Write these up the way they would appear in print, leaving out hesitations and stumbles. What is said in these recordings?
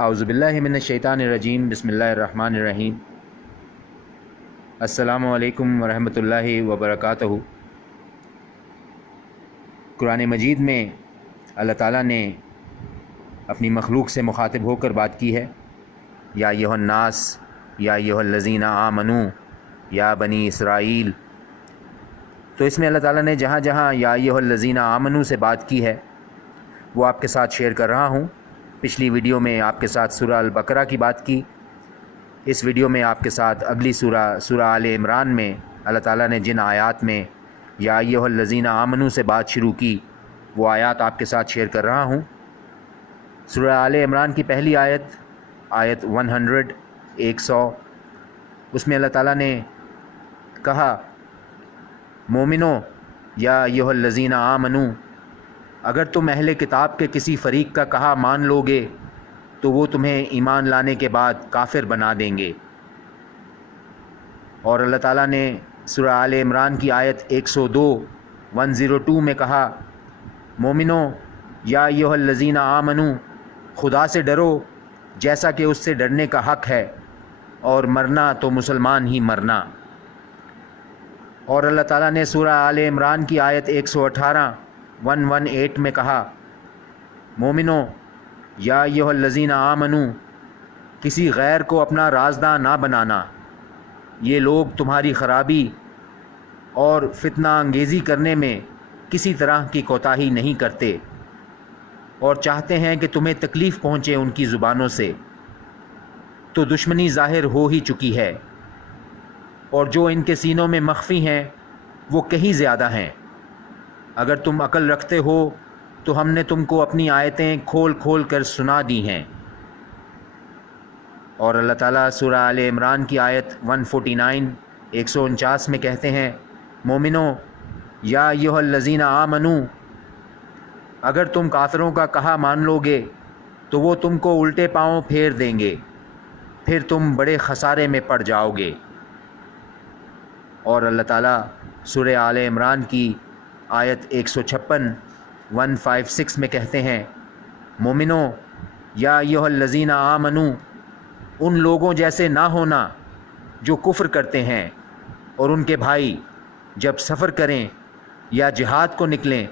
اعوذ باللہ من الشیطان الرجیم بسم اللہ الرحمن الرحیم السلام علیکم ورحمۃ اللہ وبرکاتہ۔ قرآن مجید میں اللہ تعالیٰ نے اپنی مخلوق سے مخاطب ہو کر بات کی ہے، یا ایھا الناس، یا ایھا الذین آمنوا، یا بنی اسرائیل۔ تو اس میں اللہ تعالیٰ نے جہاں جہاں یا ایھا الذین آمنوا سے بات کی ہے وہ آپ کے ساتھ شیئر کر رہا ہوں۔ پچھلی ویڈیو میں آپ کے ساتھ سورہ البقرہ کی بات کی، اس ویڈیو میں آپ کے ساتھ اگلی سورہ آل عمران میں اللہ تعالیٰ نے جن آیات میں یا ایھا الذین آمنوا سے بات شروع کی وہ آیات آپ کے ساتھ شیئر کر رہا ہوں۔ سورہ آل عمران کی پہلی آیت 100 اس میں اللہ تعالیٰ نے کہا، مومنو یا ایھا الذین آمنوا، اگر تم اہل کتاب کے کسی فریق کا کہا مان لو گے تو وہ تمہیں ایمان لانے کے بعد کافر بنا دیں گے۔ اور اللہ تعالیٰ نے سورہ آل عمران کی آیت 102 میں کہا، مومنو یا ایھا الذین آمنوا، خدا سے ڈرو جیسا کہ اس سے ڈرنے کا حق ہے، اور مرنا تو مسلمان ہی مرنا۔ اور اللہ تعالیٰ نے سورہ آل عمران کی آیت 118 میں کہا، مومنو یا ایھا الذین آمنوا، کسی غیر کو اپنا رازداں نہ بنانا، یہ لوگ تمہاری خرابی اور فتنہ انگیزی کرنے میں کسی طرح کی کوتاہی نہیں کرتے، اور چاہتے ہیں کہ تمہیں تکلیف پہنچے ان کی زبانوں سے، تو دشمنی ظاہر ہو ہی چکی ہے، اور جو ان کے سینوں میں مخفی ہیں وہ کہیں زیادہ ہیں۔ اگر تم عقل رکھتے ہو تو ہم نے تم کو اپنی آیتیں کھول کھول کر سنا دی ہیں۔ اور اللہ تعالیٰ سورہ آل عمران کی آیت 149 میں کہتے ہیں، مومنو یا ایھا الذین آمنوا، اگر تم کافروں کا کہا مان لو گے تو وہ تم کو الٹے پاؤں پھیر دیں گے، پھر تم بڑے خسارے میں پڑ جاؤ گے۔ اور اللہ تعالیٰ سورہ آل عمران کی آیت 156 میں کہتے ہیں، مومنو یا ایھا الذین آمنوا، ان لوگوں جیسے نہ ہونا جو کفر کرتے ہیں اور ان کے بھائی جب سفر کریں یا جہاد کو نکلیں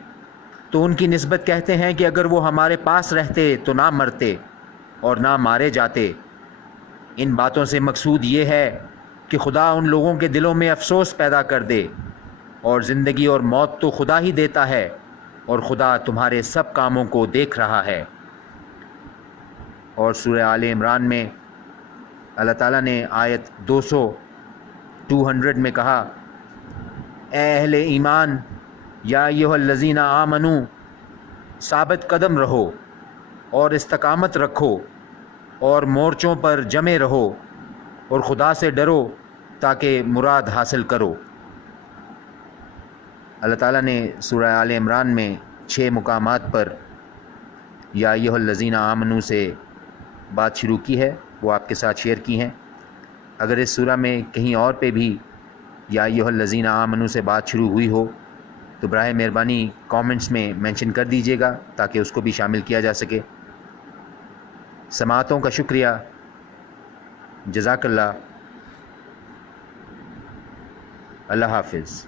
تو ان کی نسبت کہتے ہیں کہ اگر وہ ہمارے پاس رہتے تو نہ مرتے اور نہ مارے جاتے۔ ان باتوں سے مقصود یہ ہے کہ خدا ان لوگوں کے دلوں میں افسوس پیدا کر دے، اور زندگی اور موت تو خدا ہی دیتا ہے، اور خدا تمہارے سب کاموں کو دیکھ رہا ہے۔ اور سورہ آل عمران میں اللہ تعالیٰ نے آیت 200 میں کہا، اے اہل ایمان یا ایھا الذین آمنوا، ثابت قدم رہو اور استقامت رکھو اور مورچوں پر جمے رہو، اور خدا سے ڈرو تاکہ مراد حاصل کرو۔ اللہ تعالیٰ نے سورہ آل عمران میں 6 مقامات پر یا ایھا الذین آمنوا سے بات شروع کی ہے، وہ آپ کے ساتھ شیئر کی ہیں۔ اگر اس سورہ میں کہیں اور پہ بھی یا ایھا الذین آمنوا سے بات شروع ہوئی ہو تو براہ مہربانی کامنٹس میں مینشن کر دیجیے گا تاکہ اس کو بھی شامل کیا جا سکے۔ سماعتوں کا شکریہ، جزاک اللہ، اللہ حافظ۔